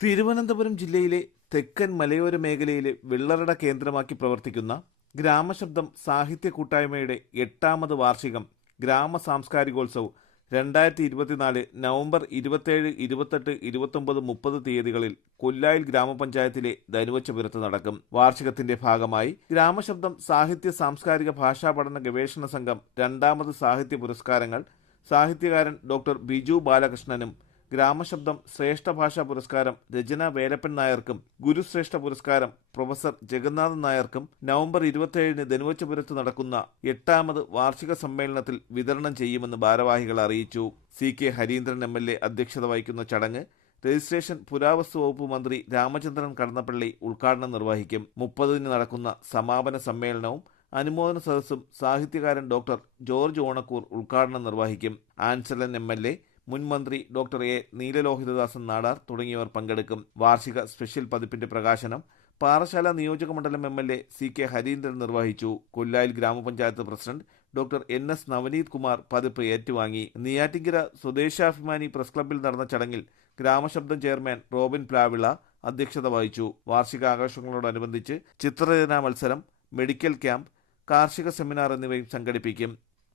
തിരുവനന്തപുരം ജില്ലയിലെ തെക്കൻ മലയോര മേഖലയിലെ വെള്ളറട കേന്ദ്രമാക്കി പ്രവർത്തിക്കുന്ന ഗ്രാമശബ്ദം സാഹിത്യ കൂട്ടായ്മയുടെ എട്ടാമത് വാർഷികം ഗ്രാമ സാംസ്കാരികോത്സവ് രണ്ടായിരത്തി ഇരുപത്തിനാല് നവംബർ ഇരുപത്തേഴ് ഇരുപത്തെട്ട് ഇരുപത്തൊമ്പത് മുപ്പത് തീയതികളിൽ കൊല്ലായിൽ ഗ്രാമപഞ്ചായത്തിലെ ധനുവച്ചപുരത്ത് നടക്കും. വാർഷികത്തിന്റെ ഭാഗമായി ഗ്രാമശബ്ദം സാഹിത്യ സാംസ്കാരിക ഭാഷാ പഠന ഗവേഷണ സംഘം രണ്ടാമത് സാഹിത്യ പുരസ്കാരങ്ങൾ സാഹിത്യകാരൻ ഡോക്ടർ ബിജു ബാലകൃഷ്ണനും ഗ്രാമശബ്ദം ശ്രേഷ്ഠ ഭാഷാ പുരസ്കാരം രചന വേലപ്പൻ നായർക്കും ഗുരുശ്രേഷ്ഠ പുരസ്കാരം പ്രൊഫസർ ജഗന്നാഥൻ നായർക്കും നവംബർ ഇരുപത്തിയേഴിന് ധനുവച്ചപുരത്ത് നടക്കുന്ന എട്ടാമത് വാർഷിക സമ്മേളനത്തിൽ വിതരണം ചെയ്യുമെന്ന് ഭാരവാഹികൾ അറിയിച്ചു. C K Harindran M L A അധ്യക്ഷത വഹിക്കുന്ന ചടങ്ങ് രജിസ്ട്രേഷൻ പുരാവസ്തു വകുപ്പ് മന്ത്രി രാമചന്ദ്രൻ കടന്നപ്പള്ളി ഉദ്ഘാടനം നിർവഹിക്കും. മുപ്പതിന് നടക്കുന്ന സമാപന സമ്മേളനവും അനുമോദന സദസ്സും സാഹിത്യകാരൻ ഡോക്ടർ ജോർജ് ഓണക്കൂർ ഉദ്ഘാടനം നിർവഹിക്കും. ആൻസലൻ എം എൽ എ മുൻ മന്ത്രി ഡോക്ടർ എ നീലലോഹിതദാസൻ നാടാർ തുടങ്ങിയവർ പങ്കെടുക്കും. വാർഷിക സ്പെഷ്യൽ പതിപ്പിന്റെ പ്രകാശനം പാറശാല നിയോജക മണ്ഡലം M L A C K Harindran നിർവഹിച്ചു. കൊല്ലായിൽ ഗ്രാമപഞ്ചായത്ത് president doctor N S Navaneeth Kumar പതിപ്പ് ഏറ്റുവാങ്ങി. നെയ്യാറ്റിങ്കര സ്വദേശാഭിമാനി പ്രസ് ക്ലബ്ബിൽ നടന്ന ചടങ്ങിൽ ഗ്രാമശബ്ദം ചെയർമാൻ റോബിൻ പ്ലാവിള അധ്യക്ഷത വഹിച്ചു. വാർഷിക വാർഷികാഘോഷങ്ങളോടനുബന്ധിച്ച് ചിത്രരചനാ മത്സരം മെഡിക്കൽ ക്യാമ്പ് കാർഷിക സെമിനാർ എന്നിവയും സംഘടിപ്പിക്കും.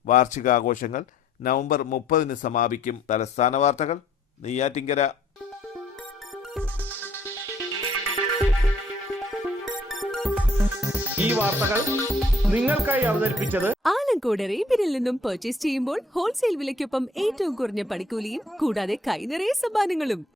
വാർഷികാഘോഷങ്ങൾ നവംബർ മുപ്പതിന് സമാപിക്കും തലസ്ഥാന വാർത്തകൾ. നെയ്യാറ്റിങ്കര. ഈ വാർത്തകൾ നിങ്ങൾക്കായി അവതരിപ്പിച്ചത് ആലങ്കോട് റേബിനിൽ നിന്നും പർച്ചേസ് ചെയ്യുമ്പോൾ ഹോൾസെയിൽ വിലയ്ക്കൊപ്പം ഏറ്റവും കുറഞ്ഞ പണിക്കൂലിയും കൂടാതെ കൈനിറയ സമ്മാനങ്ങളും.